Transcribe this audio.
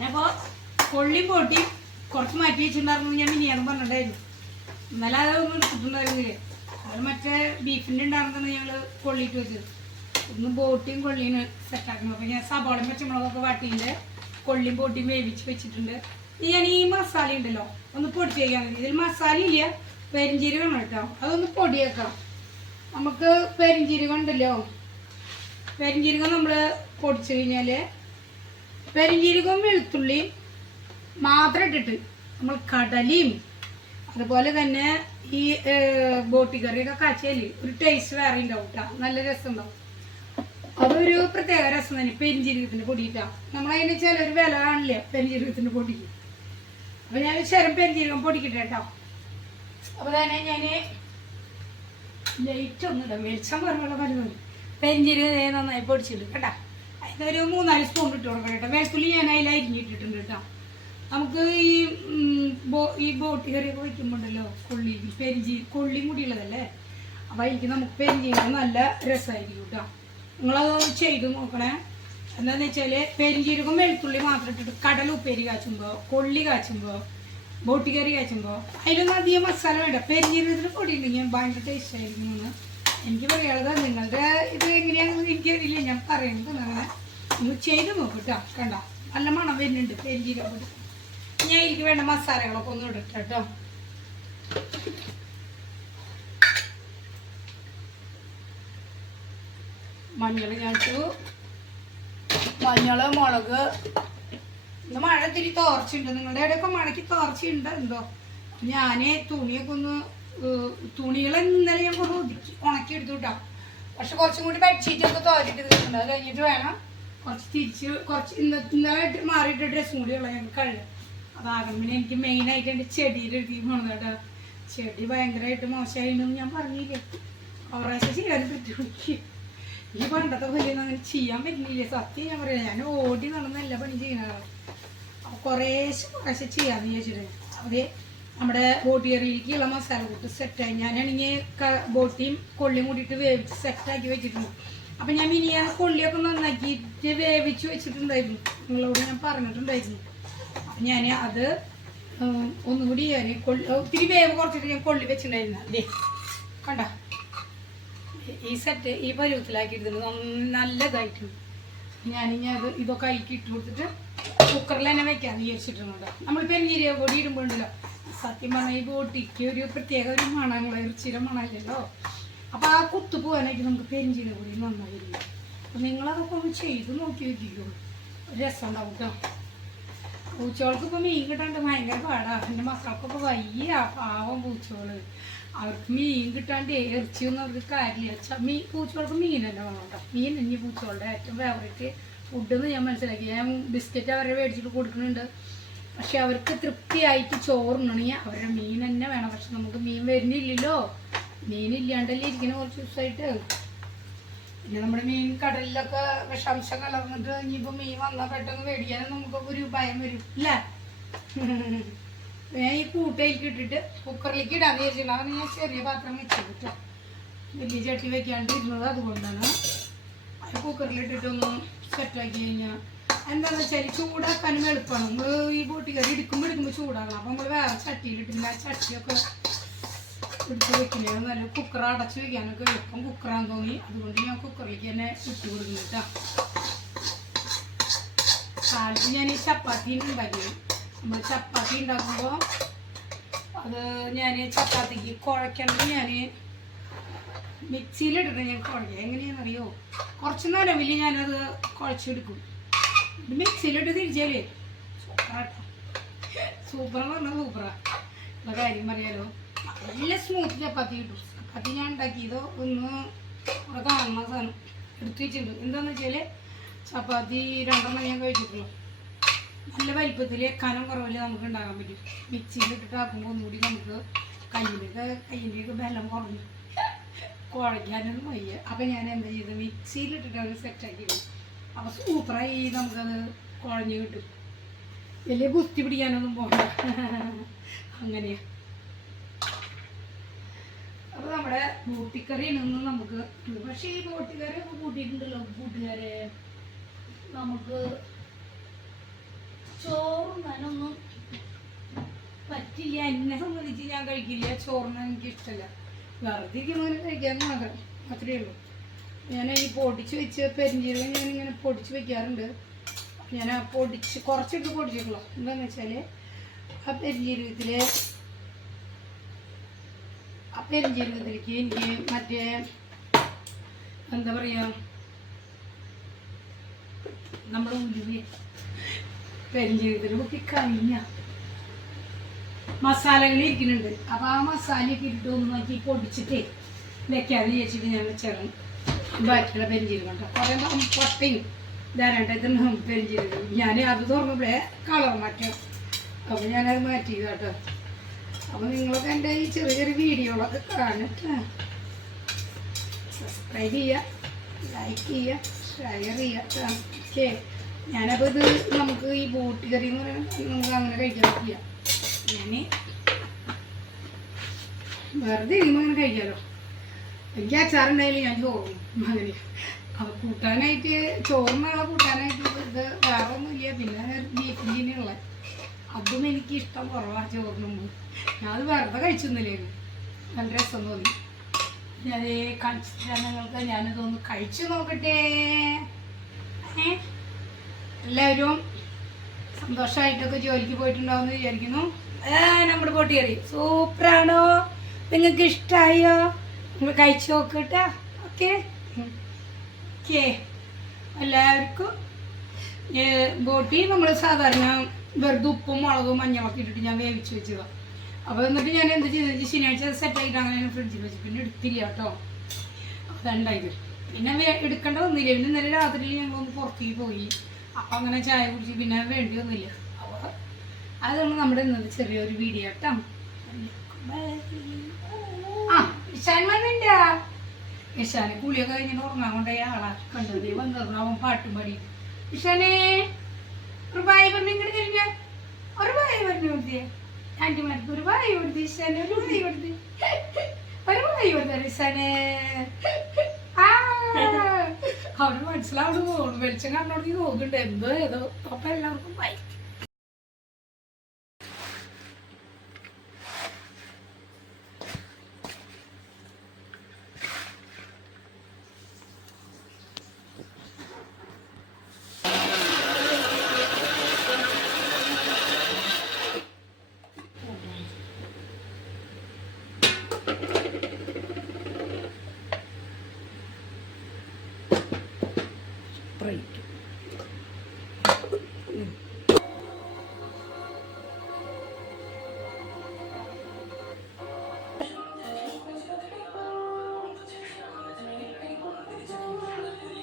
ഞാനപ്പോൾ കൊള്ളിയും പൊട്ടി കുറച്ച് മാറ്റി വെച്ചിട്ടുണ്ടായിരുന്നു. ഞാൻ മിനിയാന്ന് പറഞ്ഞിട്ടുണ്ടായിരുന്നു. ഇന്നലെ അതൊന്നും എടുത്തിട്ടുണ്ടായിരുന്നില്ലേ. അത് മറ്റേ ബീഫിൻ്റെ ഉണ്ടാകുന്നത് ഞങ്ങൾ കൊള്ളിയിട്ട് വെച്ചത്. ഒന്ന് ബോട്ടിയും കൊള്ളിയും സെറ്റാക്കണം. അപ്പോൾ ഞാൻ സബോളയും പച്ചമുളകൊക്കെ വാട്ടിയിട്ട് കൊള്ളിയും ബോട്ടിയും വേവിച്ച് വെച്ചിട്ടുണ്ട്. ഞാൻ ഈ മസാല ഉണ്ടല്ലോ ഒന്ന് പൊടിച്ച് വയ്ക്കാൻ മതി. ഇതിൽ മസാല ഇല്ല, പെരിഞ്ചീരകം കേട്ടോ. അതൊന്ന് പൊടിയേക്കാം. നമുക്ക് പെരിഞ്ചീരകം ഉണ്ടല്ലോ, പെരിഞ്ചീരകം നമ്മൾ പൊടിച്ചു കഴിഞ്ഞാൽ പെരിഞ്ചീരകവും വെളുത്തുള്ളിയും മാത്രം ഇട്ടിട്ട് നമ്മൾ കടലയും അതുപോലെ തന്നെ ഈ ബോട്ടി കറിയൊക്കെ കാച്ചിയാൽ ഒരു ടേസ്റ്റ് വേറെ ഉണ്ടാവും കേട്ടോ. നല്ല രസം ഉണ്ടാവും. അതൊരു പ്രത്യേക രസം തന്നെ പെരിഞ്ചീരകത്തിൻ്റെ പൊടിയിട്ടാണ്. നമ്മളതിന് ചിലൊരു വില കാണില്ല പെരിഞ്ചീരകത്തിൻ്റെ പൊടിക്ക്. അപ്പോൾ ഞാൻ ശരം പെരിഞ്ചീരകം പൊടിക്കട്ടെ കേട്ടോ. അപ്പോൾ തന്നെ ഞാൻ ലൈറ്റ് ഒന്നും ഇടാം. വെളിച്ചം പറഞ്ഞുള്ള പലതും പെരിഞ്ചീരകം നന്നായി പൊടിച്ചിട്ട് കേട്ടോ. അതിനൊരു 3-4 സ്പൂൺ ഇട്ട് കൊടുക്കണം കേട്ടോ. വെളുത്തുള്ളി ഞാൻ അതിൽ അരിഞ്ഞിട്ടിട്ടുണ്ട് കേട്ടോ. നമുക്ക് ഈ ബോട്ടി കറിയൊക്കെ വയ്ക്കുമ്പോണ്ടല്ലോ കൊള്ളിയും കൂടി ഉള്ളതല്ലേ. അപ്പോൾ അതിലേക്ക് നമുക്ക് പെരിഞ്ചീരകം നല്ല രസമായിരിക്കും കേട്ടോ. നിങ്ങളത് ചെയ്ത് നോക്കണേ. എന്താണെന്ന് വെച്ചാൽ പെരിഞ്ചീരകം വെളുത്തുള്ളി മാത്രം ഇട്ടിട്ട് കടൽ ഉപ്പേരി കാച്ചുമ്പോൾ, കൊള്ളി കാച്ചുമ്പോൾ, ബോട്ടി കറി കാച്ചുമ്പോൾ അതിലൊന്നും അധികം മസാല വേണ്ട. പെരിഞ്ചീരകത്തിന് പൊടി ഉണ്ടെങ്കിൽ ഭയങ്കര ടേസ്റ്റ് ആയിരിക്കും എന്ന് എനിക്ക് പറയാനുള്ളത്. നിങ്ങളുടെ ഇത് എങ്ങനെയാണെന്ന് എനിക്കറിയില്ല. ഞാൻ പറയുന്നത് അങ്ങനെ ഒന്ന് ചെയ്ത് നോക്കും കേട്ടോ. കണ്ട നല്ല മണം വരുന്നുണ്ട് പെരിഞ്ചീരകം പൊടി. ഞാൻ എനിക്ക് വേണ്ട മസാലകളൊക്കെ ഒന്ന് ഇടട്ടെ കേട്ടോ. മഞ്ഞൾ ഞാൻ ഇട്ടു. മഞ്ഞൾ, മുളക്. ഇന്ന് മഴ ഇത്തിരി തോർച്ചയുണ്ട്. നിങ്ങളുടെ ഇടയൊക്കെ മഴയ്ക്ക് തോർച്ചയുണ്ട് എന്തോ. ഞാൻ തുണിയൊക്കെ ഒന്ന് തുണികൾ ഇന്നലെ ഞാൻ കൊണ്ട് ഉണക്കി എടുത്തു കേട്ടോ. പക്ഷെ കുറച്ചും കൂടി ബെഡ്ഷീറ്റൊക്കെ തോരിട്ട് എടുത്തിട്ടുണ്ട്. അത് കഴിഞ്ഞിട്ട് വേണം കുറച്ച് ഇന്നലെ മാറിയിട്ട് ഡ്രസ്സും കൂടി ഉള്ള ഞങ്ങൾക്ക് കഴിയും. അതാകും. പിന്നെ എനിക്ക് മെയിനായിട്ട് എൻ്റെ ചെടിയുടെ എടുത്തി പോകണം കേട്ടോ. ചെടി ഭയങ്കരമായിട്ട് മോശമായിട്ടെന്ന് ഞാൻ പറഞ്ഞില്ലേ. കുറേശ്ശെ ചെയ്യാൻ പറ്റും. ഈ പണ്ടത്തെ പോലെയൊന്നും അങ്ങനെ ചെയ്യാൻ പറ്റുന്നില്ല. സത്യം ഞാൻ പറയാം. ഞാൻ ഓടി നടന്നല്ല പണി ചെയ്യുന്നത്. അപ്പോൾ കുറേശ്ശെ ചെയ്യാമെന്ന് ചോദിച്ചിട്ട് അത് നമ്മുടെ ബോട്ടി കറിയിലേക്കുള്ള മസാല കൂട്ട് സെറ്റായി. ഞാനാണെങ്കിൽ ബോട്ടിയും കൊള്ളിയും കൂടിയിട്ട് വേവിച്ച് സെറ്റാക്കി വെച്ചിട്ടുണ്ട്. അപ്പം ഞാൻ ഇനി ഞാൻ കൊള്ളിയൊക്കെ നന്നാക്കിയിട്ട് വേവിച്ച് വെച്ചിട്ടുണ്ടായിരുന്നു. നിങ്ങളോട് ഞാൻ പറഞ്ഞിട്ടുണ്ടായിരുന്നു. അപ്പം ഞാൻ അത് ഒന്നുകൂടി ഞാൻ ഒത്തിരി വേവ് കുറച്ചിട്ട് ഞാൻ കൊള്ളി വെച്ചിട്ടുണ്ടായിരുന്നു. അല്ലേ കണ്ട ഈ സെറ്റ് ഈ പരുവത്തിലാക്കിയിട്ടുണ്ട്. നല്ലതായിട്ടുണ്ട്. ഞാനിനി അത് ഇതൊക്കെ അയക്കി ഇട്ട് കൊടുത്തിട്ട് കുക്കറിൽ തന്നെ വെക്കാമെന്ന് വിചാരിച്ചിട്ടുണ്ട്. നമ്മൾ പെരിഞ്ചീരക പൊടി ഇടുമ്പോണ്ടല്ലോ സത്യം പറഞ്ഞാൽ ഈ ബോട്ടിക്ക് ഒരു പ്രത്യേക ഒരു മണങ്ങളോ ഇറച്ചിയുടെ മണമല്ലല്ലോ. അപ്പോൾ ആ കുത്തു പോകാനായിട്ട് നമുക്ക് പെരിഞ്ചീരക പൊടി നന്നായിരിക്കും. അപ്പോൾ നിങ്ങളതൊക്കെ ഒന്ന് ചെയ്ത് നോക്കി വെച്ചിരിക്കുള്ളൂ. രസം ഉണ്ടാവും കേട്ടോ. പൂച്ചകൾക്ക് ഇപ്പോൾ മീൻ കിട്ടാണ്ട് ഭയങ്കര പാടാണ്. എൻ്റെ മക്കൾക്കൊക്കെ വയ്യ പാവം പൂച്ചകൾ. അവർക്ക് മീൻ കിട്ടാണ്ട് ഇറച്ചിയൊന്നും അവർക്ക് കാര്യമില്ല. പൂച്ചകൾക്ക് മീൻ തന്നെ വേണം കേട്ടോ. മീൻ ഇനി പൂച്ചകളുടെ ഏറ്റവും ഫേവറേറ്റ് ഫുഡെന്ന് ഞാൻ മനസ്സിലാക്കി. ഞാൻ ബിസ്ക്കറ്റ് അവരെ മേടിച്ചിട്ട് കൊടുക്കുന്നുണ്ട്. പക്ഷെ അവർക്ക് തൃപ്തിയായിട്ട് ചോറുണ്ടെങ്കിൽ അവരുടെ മീൻ തന്നെ വേണം. പക്ഷെ നമുക്ക് മീൻ വരുന്നില്ലല്ലോ. മീനില്ലാണ്ടല്ലേ ഇരിക്കുന്ന കുറച്ച് ദിവസമായിട്ട്. പിന്നെ നമ്മുടെ മീൻ കടലിലൊക്കെ വിഷാംശം കലർന്നിട്ട് ഇനിയിപ്പോൾ മീൻ വന്നാൽ പെട്ടെന്ന് മേടിക്കാനും നമുക്കൊക്കെ ഒരു ഭയം വരും അല്ലേ. ഞാൻ ഈ കൂട്ടയിലേക്ക് ഇട്ടിട്ട് കുക്കറിലേക്ക് ഇടാന്ന് വിചാരിച്ചിട്ടുണ്ടാകും. ഞാൻ ചെറിയ പാത്രം വെച്ചത് കേട്ടോ. വലിയ ചട്ടി വെക്കാണ്ട് ഇരുന്നത് അതുകൊണ്ടാണ്. അത് കുക്കറിലിട്ടിട്ടൊന്ന് സെറ്റാക്കി കഴിഞ്ഞാൽ എന്താണെന്ന് വെച്ചാൽ ചൂടാക്കാനും എളുപ്പമാണ്. നമ്മൾ ഈ ബോട്ടി കറി എടുക്കുമ്പോൾ ചൂടാക്കണം. അപ്പോൾ നമ്മൾ വേറെ ചട്ടിയിലിട്ടില്ല. ആ ചട്ടിയൊക്കെ എടുത്ത് വെക്കുന്നത് നല്ല കുക്കർ അടച്ച് വെക്കാനൊക്കെ എളുപ്പം കുക്കറാന്ന് തോന്നി. അതുകൊണ്ട് ഞാൻ കുക്കറിലേക്ക് തന്നെ ഇട്ട് കൊടുക്കുന്നു കേട്ടോ. കാലത്ത് ഞാൻ ഈ ചപ്പാത്തി ഉണ്ടാക്കി. നമ്മൾ ചപ്പാത്തി ഉണ്ടാക്കുമ്പോൾ അത് ഞാൻ ചപ്പാത്തിക്ക് കുഴക്കണമെങ്കിൽ ഞാൻ മിക്സിയിലിട്ടിട്ട് ഞാൻ കുഴക്കുക. എങ്ങനെയാണെന്നറിയോ, കുറച്ച് നിലവിൽ ഞാനത് കുഴച്ചെടുക്കും. ഇത് മിക്സിയിലിട്ട് തിരിച്ചാലേ സൂപ്പറാട്ടോ. സൂപ്പറെന്ന് പറഞ്ഞാൽ സൂപ്പറാണ്. ഉള്ള കാര്യം പറയാലോ. നല്ല സ്മൂത്ത് ചപ്പാത്തി കിട്ടും. ചപ്പാത്തി ഞാൻ ഉണ്ടാക്കിയതോ ഒന്ന് അവിടെ കാണുന്ന സാധനം എടുത്ത് വെച്ചിട്ടുണ്ട്. എന്താണെന്ന് വെച്ചാൽ ചപ്പാത്തി 2 ഞാൻ കഴിച്ചിട്ടുള്ളൂ. നല്ല വലിപ്പത്തിൽ കനം കുറവിൽ നമുക്ക് ഉണ്ടാക്കാൻ പറ്റും. മിക്സിയിലിട്ടിട്ട് ആക്കുമ്പോൾ ഒന്നുകൂടി നമുക്ക് കയ്യിൻ്റെയൊക്കെ ബലം കുറഞ്ഞു കുഴയ്ക്കാനൊന്നും വയ്യ. അപ്പം ഞാൻ എന്താ ചെയ്തത്, മിക്സിയിലിട്ടിട്ട് അത് സെറ്റാക്കിയിടും. അപ്പോൾ സൂപ്പറായി നമുക്കത് കുഴഞ്ഞ് കിട്ടും. വലിയ കുത്തി പിടിക്കാനൊന്നും പോകണ്ട. അങ്ങനെയാണ്. അപ്പോൾ നമ്മുടെ ബോട്ടിക്കറിയിലൊന്നും നമുക്ക് പക്ഷേ ഈ ബോട്ടിക്കറി ഒക്കെ കൂട്ടിയിട്ടുണ്ടല്ലോ കൂട്ടുകാരെ. നമുക്ക് ചോറുണ്ണാനൊന്നും പറ്റില്ല. എന്നെ സംബന്ധിച്ച് ഞാൻ കഴിക്കില്ല. ചോറിന് എനിക്ക് ഇഷ്ടമല്ല. വെറുതെ ഇരിക്കുന്നവന് കഴിക്കാൻ മാത്രം അത്രയേ ഉള്ളൂ. ഞാൻ ഈ പൊടിച്ച് വെച്ച് പെരിഞ്ചീരകം ഞാനിങ്ങനെ പൊടിച്ച് വെക്കാറുണ്ട്. ഞാൻ ആ പൊടിച്ച് കുറച്ചൊക്കെ പൊടിച്ചിട്ടുള്ളൂ. എന്താണെന്ന് വെച്ചാൽ ആ പെരിഞ്ചീരകത്തിലേക്ക് എനിക്ക് മറ്റേ എന്താ പറയുക, നമ്മുടെ ഉലുവ പെരിഞ്ചീരകത്തിൽ ഒക്കെ കഴിഞ്ഞ മസാലകൾ ഇരിക്കുന്നുണ്ട്. അപ്പോൾ ആ മസാലയൊക്കെ ഇട്ടിട്ട് ഒന്ന് നോക്കി പൊടിച്ചിട്ട് വെക്കാതെ വിചാരിച്ചിട്ട് ഞാൻ വെച്ചാണ് ബാക്കിയുള്ള പെരിഞ്ചീരകം കേട്ടോ. കുറേ പട്ടയും ധാരാളം പെരിഞ്ചീരകം. ഞാൻ അത് തുറന്നപ്പോഴേ കളർ മാറ്റം. അപ്പോൾ ഞാനത് മാറ്റിയത് കേട്ടോ. അപ്പോൾ നിങ്ങളൊക്കെ എൻ്റെ ഈ ചെറിയ ചെറിയ വീഡിയോകളൊക്കെ കാണിട്ട് സബ്സ്ക്രൈബ് ചെയ്യുക, ലൈക്ക് ചെയ്യുക, ഷെയർ ചെയ്യുക. ഓക്കെ, ഞാനപ്പോൾ ഇത് നമുക്ക് ഈ ബോട്ടി കറി എന്ന് പറയുന്നത് നമുക്ക് അങ്ങനെ കഴിക്കാൻ പറ്റില്ല. ഞാൻ വെറുതെ ഇരിക്കുമ്പോൾ അങ്ങനെ കഴിക്കാമല്ലോ. എനിക്ക് അച്ചാറുണ്ടായാലും ഞാൻ ചോറും അങ്ങനെ. അപ്പോൾ കൂട്ടാനായിട്ട് ചോറിനുള്ള കൂട്ടാനായിട്ട് ഇത് വേറെ ഒന്നുമില്ല. പിന്നെ ബീഫ് ബിരിയാണിയുള്ള അതും എനിക്ക് ഇഷ്ടം കുറവാണ്. ചോറിനുമ്പോൾ ഞാനത് വെറുതെ കഴിച്ചൊന്നുമില്ലായിരുന്നു. നല്ല രസം തോന്നി. ഞാൻ കാണിച്ചിട്ടാണ് നിങ്ങൾക്ക്. ഞാനിതൊന്ന് കഴിച്ചു നോക്കട്ടെ. എല്ലാവരും സന്തോഷമായിട്ടൊക്കെ ജോലിക്ക് പോയിട്ടുണ്ടാവുമെന്ന് വിചാരിക്കുന്നു. നമ്മുടെ ബോട്ടി കറി സൂപ്പറാണോ? നിങ്ങൾക്ക് ഇഷ്ടമായോ? നിങ്ങൾ കഴിച്ചു നോക്കട്ടെ. Okay okay. എല്ലാവർക്കും ബോട്ടി നമ്മൾ സാധാരണ വെറുതെ ഉപ്പും മുളകും മഞ്ഞളൊക്കെ ഇട്ടിട്ട് ഞാൻ വേവിച്ച് വെച്ചതാണ്. അപ്പോൾ എന്നിട്ട് ഞാൻ എന്ത് ചെയ്തെന്ന് ശനിയാഴ്ച സെറ്റായിട്ട് അങ്ങനെ ഫ്രിഡ്ജിൽ വെച്ചു. പിന്നെ എടുത്തില്ല കേട്ടോ. അതുണ്ടായത് പിന്നെ എടുക്കേണ്ടതൊന്നുമില്ല. പിന്നെ ഇന്നലെ രാത്രി ഞങ്ങളൊന്ന് പുറത്തേക്ക് പോയി. അപ്പം അങ്ങനെ ചായ കുടിച്ച് പിന്നെ വേണ്ടി ഒന്നുമില്ല. അപ്പോൾ അതാണ് നമ്മുടെ ഇന്നത്തെ ചെറിയൊരു വീഡിയോ കേട്ടോ. ആ ഇഷാൻ വന്നില്ല. ഇഷാനെ കുളിയൊക്കെ കഴിഞ്ഞിട്ട് ഉറങ്ങാൻ കൊണ്ടുപോയി ആളാ കണ്ടത് വന്നിരുന്നു. അവൻ പാട്ടും പാടി. ഇഷാനെ ഒരു ബായ് പറഞ്ഞു. ഇങ്ങോട്ട് കഴിഞ്ഞ ഒരു ബായ് പറഞ്ഞു കൊടുത്തേ. ആൻറ്റിമാർക്ക് ഒരു ബായ് കൊടുത്ത്. ഇഷാനെ ഒരു ബായ് കൊടുത്ത്. ഒരു ബായ് കൊടുത്ത ഇഷാനെ. അവിടെ മനസ്സിലാവണം. വെളിച്ചം കണ്ടോടങ്ങി നോക്കുന്നുണ്ട്. എന്തോ ഏതോ. അപ്പം എല്ലാവർക്കും ബൈ.